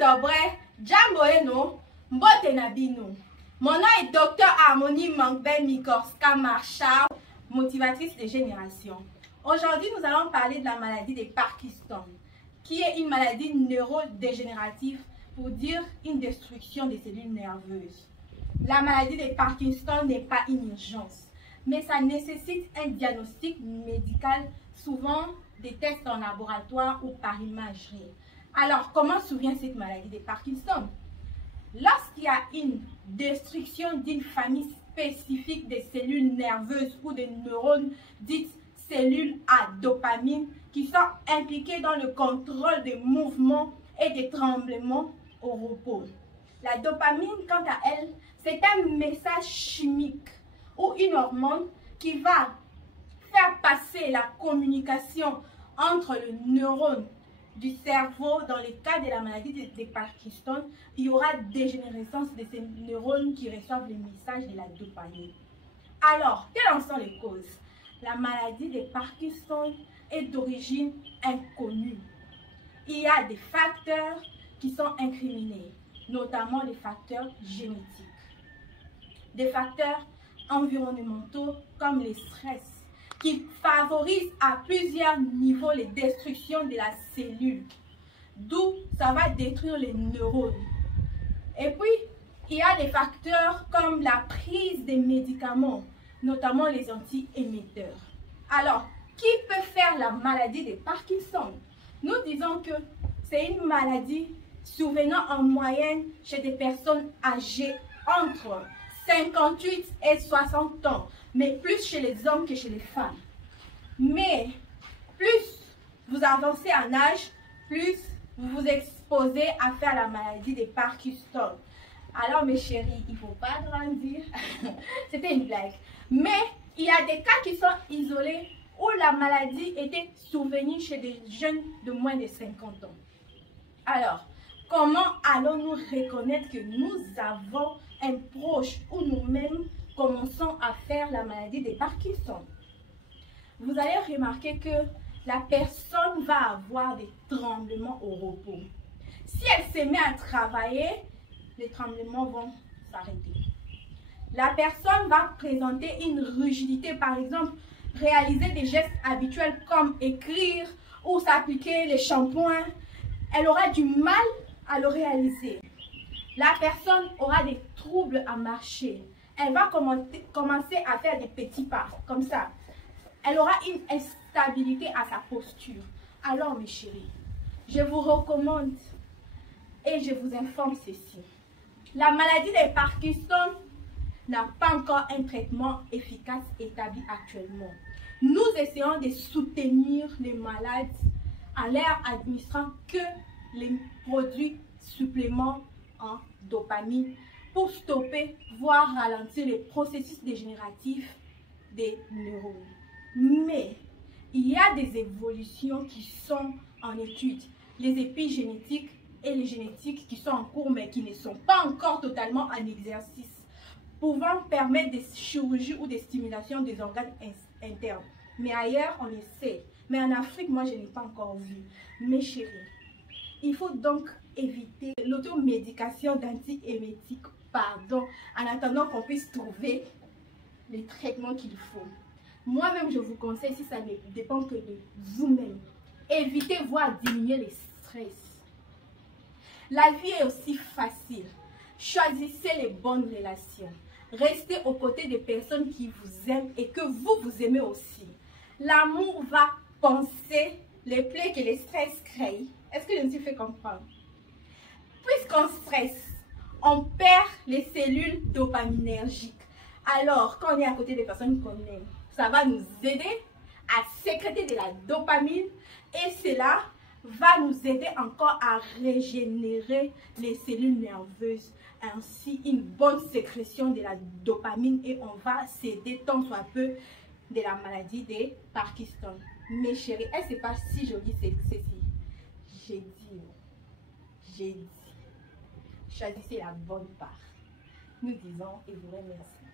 Dobre, Jamboeno, Mbotenabino. Mon nom est Dr Harmonie Mangbe Mikorska Marshall, motivatrice de génération. Aujourd'hui, nous allons parler de la maladie de Parkinson, qui est une maladie neurodégénérative, pour dire une destruction des cellules nerveuses. La maladie de Parkinson n'est pas une urgence, mais ça nécessite un diagnostic médical, souvent des tests en laboratoire ou par imagerie. Alors, comment survient cette maladie de Parkinson? Lorsqu'il y a une destruction d'une famille spécifique des cellules nerveuses ou des neurones dites cellules à dopamine qui sont impliquées dans le contrôle des mouvements et des tremblements au repos. La dopamine, quant à elle, c'est un message chimique ou une hormone qui va faire passer la communication entre le neurone du cerveau. Dans le cas de la maladie de Parkinson, il y aura dégénérescence de ces neurones qui reçoivent les messages de la dopamine. Alors, quelles en sont les causes? La maladie de Parkinson est d'origine inconnue. Il y a des facteurs qui sont incriminés, notamment les facteurs génétiques, des facteurs environnementaux comme les stress, qui favorisent à plusieurs niveaux les destructions de la cellule, d'où ça va détruire les neurones. Et puis, il y a des facteurs comme la prise des médicaments, notamment les anti-émetteurs. Alors, qui peut faire la maladie de Parkinson? Nous disons que c'est une maladie survenant en moyenne chez des personnes âgées entre 58 et 60 ans, mais plus chez les hommes que chez les femmes. Mais plus vous avancez en âge, plus vous vous exposez à faire la maladie de Parkinson. Alors mes chéris, il ne faut pas grandir. C'était une blague. Mais il y a des cas qui sont isolés où la maladie était survenue chez des jeunes de moins de 50 ans. Alors, comment allons-nous reconnaître que nous avons un proche ou nous-mêmes commençons à faire la maladie de Parkinson? Vous allez remarquer que la personne va avoir des tremblements au repos. Si elle se met à travailler, les tremblements vont s'arrêter. La personne va présenter une rigidité, par exemple, réaliser des gestes habituels comme écrire ou s'appliquer les shampoings. Elle aura du mal à le réaliser. La personne aura des troubles à marcher. Elle va commencer à faire des petits pas, comme ça. Elle aura une instabilité à sa posture. Alors, mes chéris, je vous recommande et je vous informe ceci. La maladie de Parkinson n'a pas encore un traitement efficace établi actuellement. Nous essayons de soutenir les malades en leur administrant que les produits suppléments en dopamine pour stopper, voire ralentir les processus dégénératifs des neurones. Mais il y a des évolutions qui sont en étude, les épigénétiques et les génétiques qui sont en cours mais qui ne sont pas encore totalement en exercice, pouvant permettre des chirurgies ou des stimulations des organes internes. Mais ailleurs, on essaie. Mais en Afrique, moi, je n'ai pas encore vu. Mes chéris, il faut donc éviter l'automédication d'anti-émétiques, en attendant qu'on puisse trouver les traitements qu'il faut. Moi-même, je vous conseille, si ça ne dépend que de vous-même, évitez, voire diminuer les stress. La vie est aussi facile. Choisissez les bonnes relations. Restez aux côtés des personnes qui vous aiment et que vous aimez aussi. L'amour va penser les plaies que les stress créent. Est-ce que je me suis fait comprendre? Puisqu'on stresse, on perd les cellules dopaminergiques. Alors, quand on est à côté des personnes qu'on aime, ça va nous aider à sécréter de la dopamine et cela va nous aider encore à régénérer les cellules nerveuses. Ainsi, une bonne sécrétion de la dopamine et on va s'aider tant soit peu de la maladie de Parkinson. Mes chéris, elle c'est pas si joli ceci. J'ai dit. Choisissez la bonne part. Nous disons et vous remercions.